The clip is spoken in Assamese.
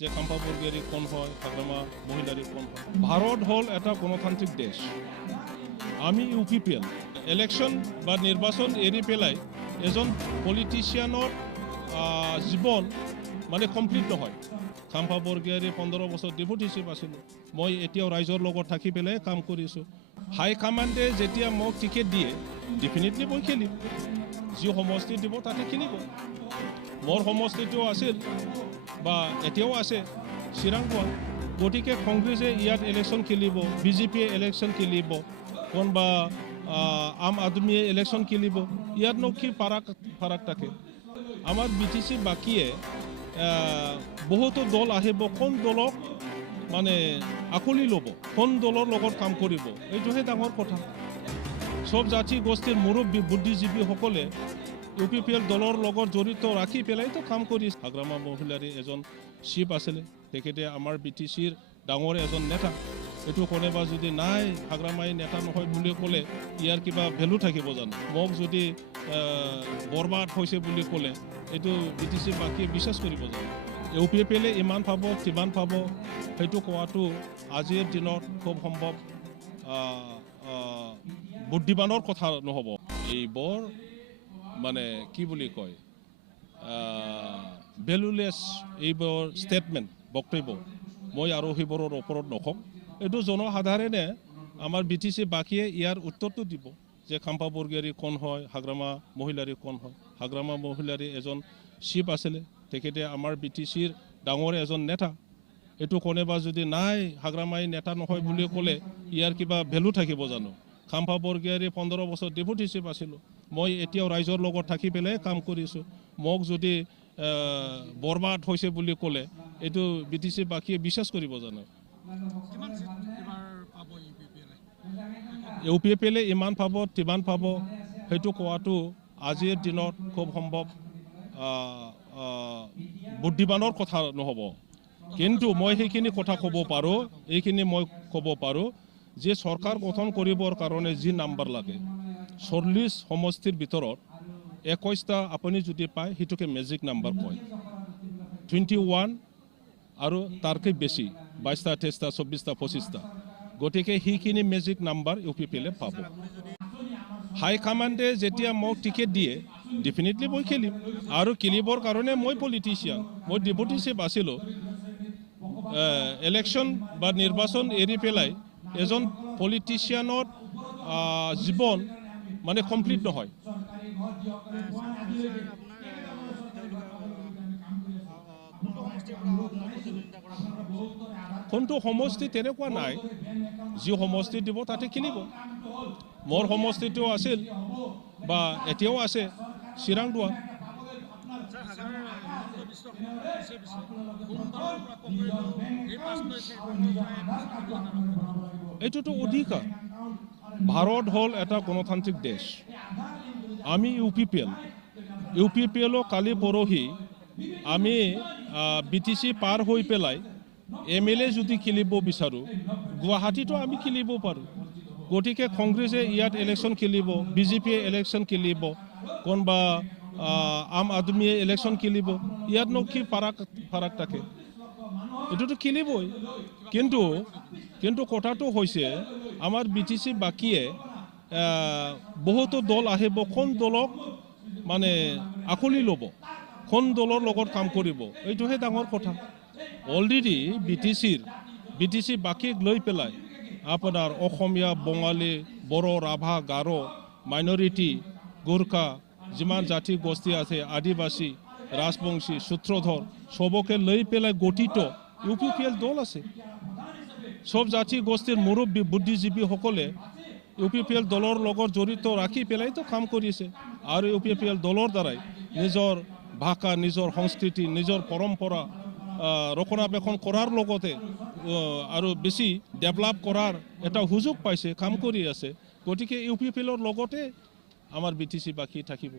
যে খাম্পা বৰগয়াৰী কোন হয়, হাগ্ৰামা মহিলাৰী কোন হয়। ভাৰত হ'ল এটা গণতান্ত্ৰিক দেশ। আমি UPPL ইলেকশ্যন বা নিৰ্বাচন এৰি পেলাই এজন পলিটিচিয়ানৰ জীৱন মানে কমপ্লিট নহয়। খাম্পা বৰগয়াৰী 15 বছৰ ডেপুটি আছিলোঁ। মই এতিয়াও ৰাইজৰ লগত থাকি পেলাই কাম কৰিছোঁ। হাই কামাণ্ডে যেতিয়া মোক টিকেট দিয়ে ডেফিনেটলি মই খেলিম। যি সমষ্টি দিব তাতে খেলিব। মোৰ সমষ্টিটো আছিল বা এতিয়াও আছে চিৰাংপুৰ। গতিকে কংগ্ৰেছে ইয়াত ইলেকশ্যন খেলিব, BJPয়ে ইলেকশ্যন খেলিব, কোনোবা আম আদমীয়ে ইলেকশ্যন খেলিব। ইয়াতনো কি ফাৰাক থাকে। আমাৰ BTC বাকীয়ে বহুতো দল আহিব, কোন দলক মানে আকলি ল'ব, কোন দলৰ লগত কাম কৰিব, এইটোহে ডাঙৰ কথা। সব জাতি গোষ্ঠীৰ মুৰব্বী বুদ্ধিজীৱীসকলে UPPL দলৰ লগত জড়িত ৰাখি পেলাইতো কাম কৰি। হাগ্ৰামা মহিলাৰী এজন চিফ আছিলে, তেখেতে আমাৰ BTCৰ ডাঙৰ এজন নেতা। এইটো কোনোবা যদি নাই হাগ্ৰামাই নেতা নহয় বুলি ক'লে ইয়াৰ কিবা ভেলু থাকিব জানো? মোক যদি বৰবাদ হৈছে বুলি ক'লে এইটো BTC বাকীয়ে বিশ্বাস কৰিব জানো? UPPLে ইমান পাব কিমান পাব সেইটো কোৱাটো আজিৰ দিনত খুব সম্ভৱ বুদ্ধিমানৰ কথা নহ'ব। এইবোৰ মানে কি বুলি কয় ভেলুলেছ এইবোৰ ষ্টেটমেণ্ট বক্তব্য মই আৰু সেইবোৰৰ ওপৰত নকওঁ। এইটো জনসাধাৰণে আমাৰ BTC বাকীয়ে ইয়াৰ উত্তৰটো দিব যে খাম্পা বৰগয়াৰী কোন হয়, হাগ্ৰামা মহিলাৰী কোন হয়। হাগ্ৰামা মহিলাৰী এজন চিফ আছিলে, তেখেতে আমাৰ BTCৰ ডাঙৰ এজন নেতা। এইটো কোনোবা যদি নাই হাগ্ৰামাই নেতা নহয় বুলি ক'লে ইয়াৰ কিবা ভেলু থাকিব জানো? খাম্পা বৰগয়াৰী 15 বছৰ ডেপুটি আছিলোঁ। মই এতিয়াও ৰাইজৰ লগত থাকি পেলাই কাম কৰিছোঁ। মোক যদি বৰবাদ হৈছে বুলি ক'লে এইটো BTC বাকীয়ে বিশ্বাস কৰিব জানো? UPPLে ইমান পাব কিমান পাব সেইটো কোৱাটো আজিৰ দিনত খুব সম্ভৱ বুদ্ধিমানৰ কথা নহ'ব। কিন্তু মই সেইখিনি কথা ক'ব পাৰোঁ, এইখিনি মই ক'ব পাৰোঁ যে চৰকাৰ গঠন কৰিবৰ কাৰণে যি নাম্বাৰ লাগে 40 সমষ্টিৰ ভিতৰত 21টা আপুনি যদি পায় সেইটোকে মেজিক নাম্বাৰ কয়। 21 আৰু তাতকৈ বেছি 22টা 23টা 24টা 25টা, গতিকে সেইখিনি মেজিক নাম্বাৰ UPPLে পাব। হাই কামাণ্ডে যেতিয়া মোক টিকেট দিয়ে ডেফিনেটলি মই খেলিম। আৰু খেলিবৰ কাৰণে মই পলিটিচিয়ান, মই ডেপুটি চিফ আছিলোঁ। ইলেকশ্যন বা নিৰ্বাচন এৰি পেলাই এজন পলিটিচিয়ানৰ জীৱন মানে কমপ্লিট নহয়। কোনটো সমষ্টি তেনেকুৱা নাই, যি সমষ্টি দিব তাতে খেলিব। মোৰ সমষ্টিটো আছিল বা এতিয়াও আছে চিৰাংদুৱা। এইটোতো অধিকাৰ। ভাৰত হ'ল এটা গণতান্ত্ৰিক দেশ। আমি UPPLও কালি পৰহি আমি BTC পাৰ হৈ পেলাই MLA যদি খেলিব বিচাৰোঁ গুৱাহাটীতো আমি খেলিব পাৰোঁ। গতিকে কংগ্ৰেছে ইয়াত ইলেকশ্যন খেলিব, BJPয়ে ইলেকশ্যন খেলিব, কোনোবা আম আদমীয়ে ইলেকশ্যন খেলিব। ইয়াতনো কি ফাৰাক থাকে? এইটোতো খেলিবই। কিন্তু কথাটো হৈছে আমাৰ BTC বাকীয়ে বহুতো দল আহিব, কোন দলক মানে আকলি ল'ব, কোন দলৰ লগত কাম কৰিব, এইটোহে ডাঙৰ কথা। অলৰেডি BTC বাকীক লৈ পেলাই আপোনাৰ অসমীয়া, বঙালী, বড়ো, ৰাভা, গাৰো, মাইনৰিটি, গোৰ্খা, যিমান জাতি গোষ্ঠী আছে, আদিবাসী, ৰাজবংশী, সূত্ৰধৰ, চবকে লৈ পেলাই গঠিত UPPL দল আছে। সব জাতি গোষ্ঠীৰ মুৰব্বী বুদ্ধিজীৱীসকলে UPPL দলৰ লগত জড়িত ৰাখি পেলাইতো কাম কৰিছে। আৰু UPPL দলৰ দ্বাৰাই নিজৰ ভাষা, নিজৰ সংস্কৃতি, নিজৰ পৰম্পৰা ৰক্ষণাবেক্ষণ কৰাৰ লগতে আৰু বেছি ডেভেলপ কৰাৰ এটা সুযোগ পাইছে, কাম কৰি আছে। গতিকে UPPLৰ লগতে আমাৰ BTC বাকী থাকিব।